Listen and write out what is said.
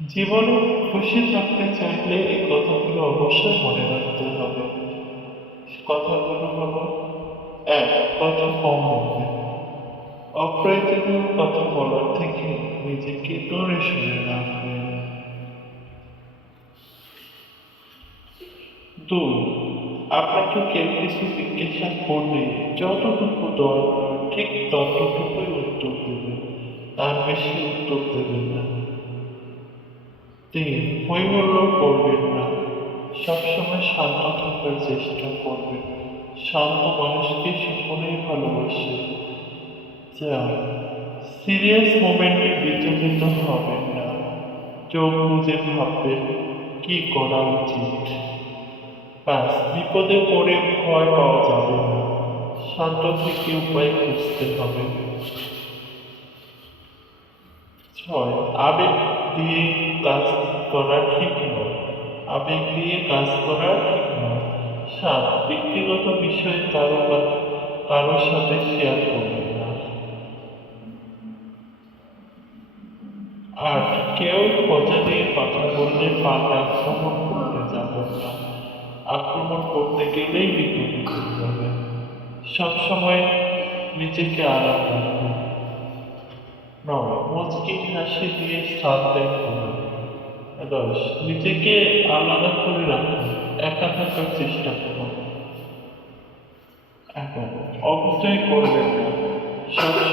জীবনে খুশি থাকতে চাইলে এই কথাগুলো অবশ্যই মনে রাখতে হবে। কথাগুলো হলো: এক, কথা কম বলবেন। অপ্রয়োজনীয় কথা বলার থেকে নিজেকে দূরে সরে রাখবেন। দুই, আপনাকে কেউ কিছু জিজ্ঞাসা করলে যতটুকু দরকার ঠিক ততটুকুই উত্তর দেবেন, তার বেশি উত্তর দেবেন না। তিন, হই হুল্লোড় করবেন না, সবসময় শান্ত থাকার চেষ্টা করবেন। শান্ত মানুষকে সকলেই ভালোবাসে। চার, সিরিয়াস মোমেন্টে বিচলিত হবেন না, চোখ বুজে ভাববেন কি করা উচিত। পাঁচ, বিপদে পড়ে ভয় পাওয়া যাবে না, শান্ত থেকে উপায় খুঁজতে হবে। ছয়, আবেগ দিয়ে কাজ করা ঠিক নয়, আবেগ দিয়ে কাজ করা ঠিক নয়। সাত, ব্যক্তিগত বিষয়ে কারোর সাথে শেয়ার করবেন না। আট, কেউ মজা দিয়ে কথা বললে পাল্টা আক্রমণ করতে যাবেন না, আক্রমণ করতে গেলেই বিপদে পড়ে যাবে। সবসময় নিজেকে আড়াল রাখবেন। নয়, মুচকি হাসি দিয়ে স্থান ত্যাগ করুন। 10, নিজেকে আলাদা করে রাখুন, একা থাকার চেষ্টা করুন। 11, অপচয় করবেন না, সবসময়